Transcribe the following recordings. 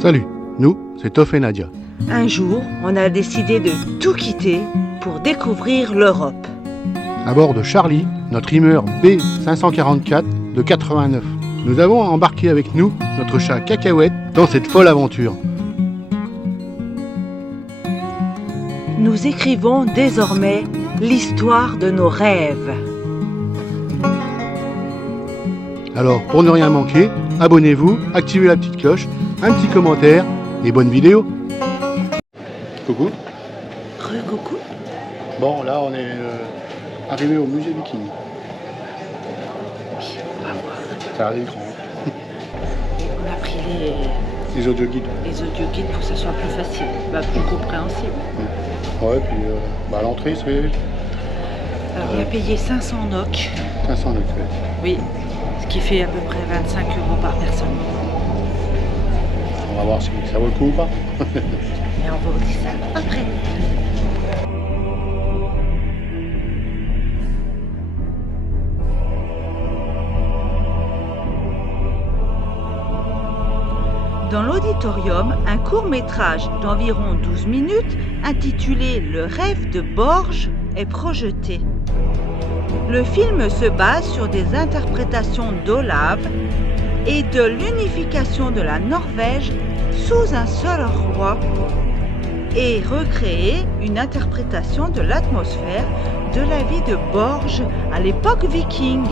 Salut, nous, c'est Toff et Nadia. Un jour, on a décidé de tout quitter pour découvrir l'Europe. À bord de Charlie, notre Hummer B544 de 89. Nous avons embarqué avec nous notre chat Cacahuète dans cette folle aventure. Nous écrivons désormais l'histoire de nos rêves. Alors, pour ne rien manquer, abonnez-vous, activez la petite cloche, un petit commentaire et bonne vidéo. Coucou. Coucou. Bon, là, on est arrivé au musée Viking. Ça a l'écran. On a pris Les audioguides. les audioguides pour que ça soit plus facile, plus compréhensible. Ouais, puis l'entrée, c'est Alors, on a payé 500 NOK. 500 euros. Oui, ce qui fait à peu près 25 € par personne. On va voir si ça vaut le coup ou pas. Et on vous dit ça après. Dans l'auditorium, un court-métrage d'environ 12 minutes intitulé Le rêve de Borges est projeté. Le film se base sur des interprétations d'Olav et de l'unification de la Norvège sous un seul roi et recréer une interprétation de l'atmosphère de la vie de Borges à l'époque viking.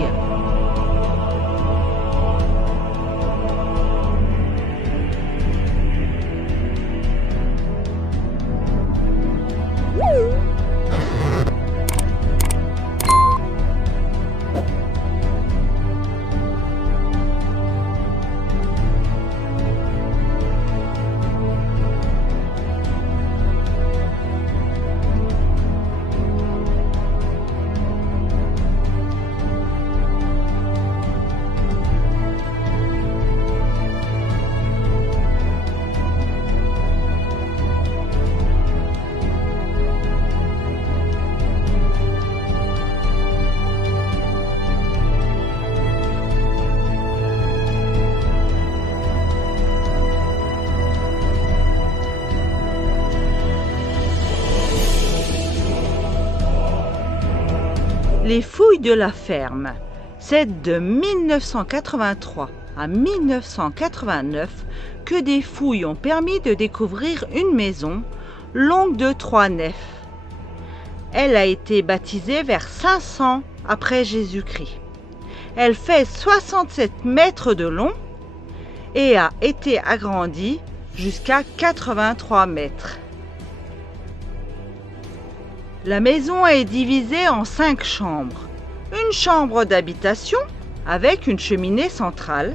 Les fouilles de la ferme, c'est de 1983 à 1989 que des fouilles ont permis de découvrir une maison longue de 3 nefs. Elle a été baptisée vers 500 après Jésus-Christ. Elle fait 67 mètres de long et a été agrandie jusqu'à 83 mètres. La maison est divisée en 5 chambres. Une chambre d'habitation avec une cheminée centrale,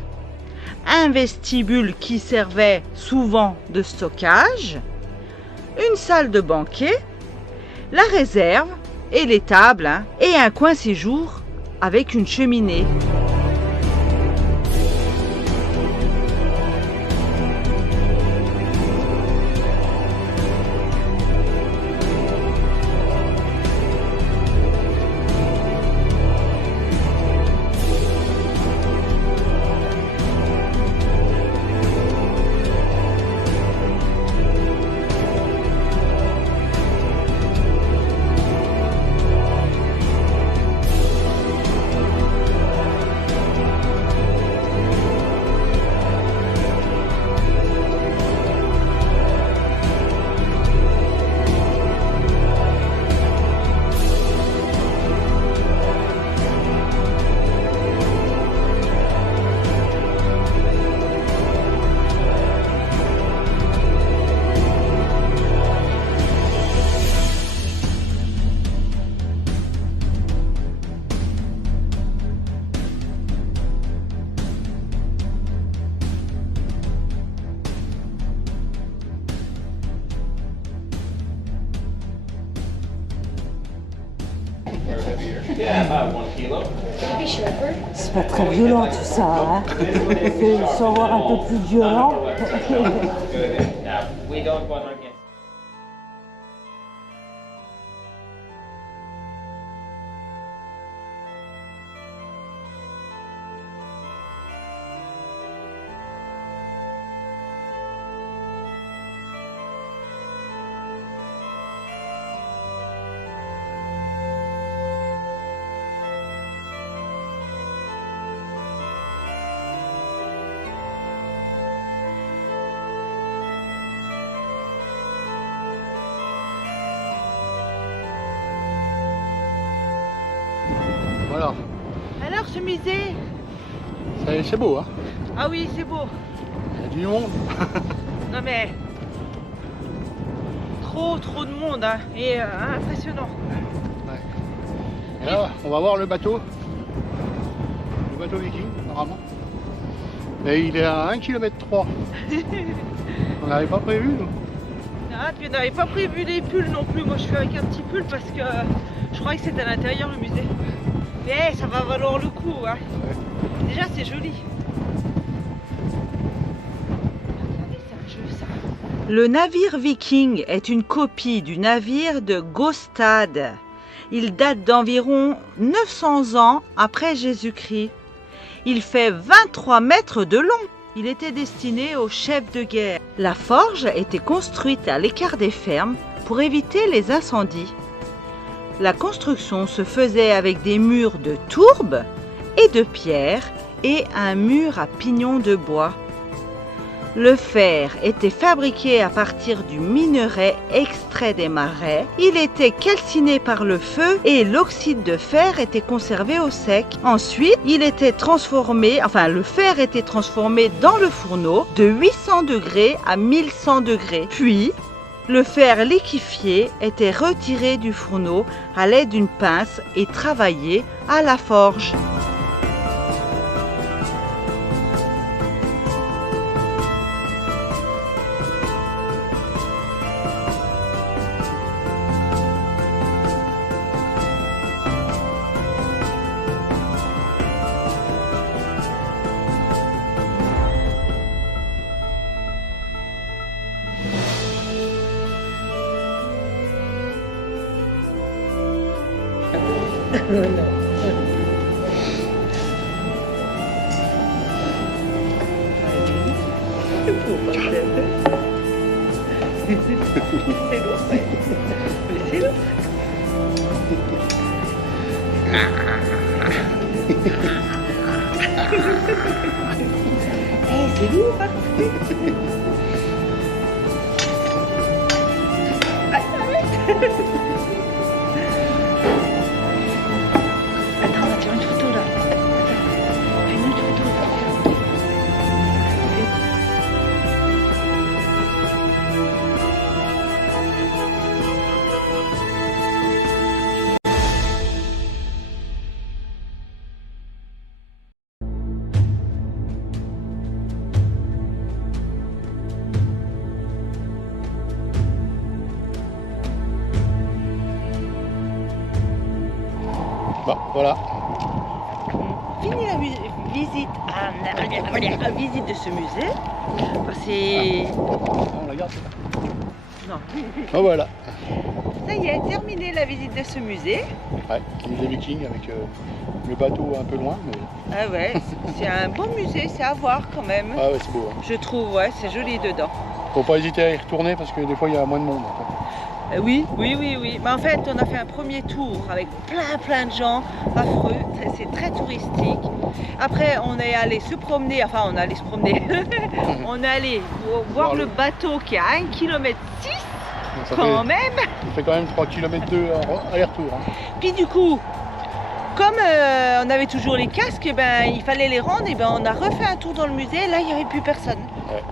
un vestibule qui servait souvent de stockage, une salle de banquet, la réserve et les tables et un coin séjour avec une cheminée. C'est pas très violent tout ça, hein. Il faut avoir un peu plus violent. Voilà. Alors ce musée? C'est beau, hein. Ah oui, c'est beau. Il y a du monde. Non mais... Trop de monde, hein. Et impressionnant. Ouais. Et là, on va voir le bateau. Le bateau viking, apparemment. Et il est à 1,3 km. On n'avait pas prévu, nous. Ah, puis on n'avait pas prévu les pulls non plus. Moi je suis avec un petit pull parce que je croyais que c'était à l'intérieur le musée. Mais ça va valoir le coup, hein. Ouais. Déjà c'est joli. Regardez, c'est un jeu ça. Le navire Viking est une copie du navire de Gostad. Il date d'environ 900 ans après Jésus-Christ. Il fait 23 mètres de long. Il était destiné aux chefs de guerre. La forge était construite à l'écart des fermes pour éviter les incendies. La construction se faisait avec des murs de tourbe et de pierre et un mur à pignon de bois. Le fer était fabriqué à partir du minerai extrait des marais. Il était calciné par le feu et l'oxyde de fer était conservé au sec. Ensuite, le fer était transformé dans le fourneau de 800 degrés à 1100 degrés. Puis, le fer liquéfié était retiré du fourneau à l'aide d'une pince et travaillé à la forge. C'est lourd, ouais. Mais c'est lourd. C'est lourd, hein. Attends, on va faire une photo là. Fais une autre photo. Bon, voilà. Fini la visite de ce musée. C'est... On la garde. Non. Oh, voilà. Ça y est, terminé la visite de ce musée. Ouais, musée viking avec le bateau un peu loin. Mais... Ah ouais, c'est un beau musée, c'est à voir quand même. Ah ouais, c'est beau. Hein. Je trouve, ouais, c'est joli dedans. Faut pas hésiter à y retourner parce que des fois il y a moins de monde. Oui. Mais en fait, on a fait un premier tour avec plein de gens affreux. C'est très touristique. Après, on est allé se promener. On est allé voir le bateau qui est à 1,6 km quand même. Ça fait quand même 3,2 km aller-retour. Hein. Puis du coup, comme on avait toujours les casques, il fallait les rendre. On a refait un tour dans le musée. Là, il n'y avait plus personne. Ouais.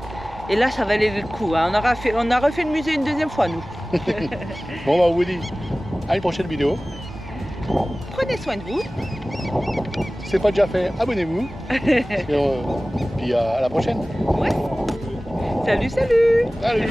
Et là, ça valait le coup. Hein. On a refait le musée une deuxième fois, nous. Bon, bah, on vous dit à une prochaine vidéo. Prenez soin de vous. Si ce n'est pas déjà fait, abonnez-vous. Puis à la prochaine. Ouais. Salut. Salut.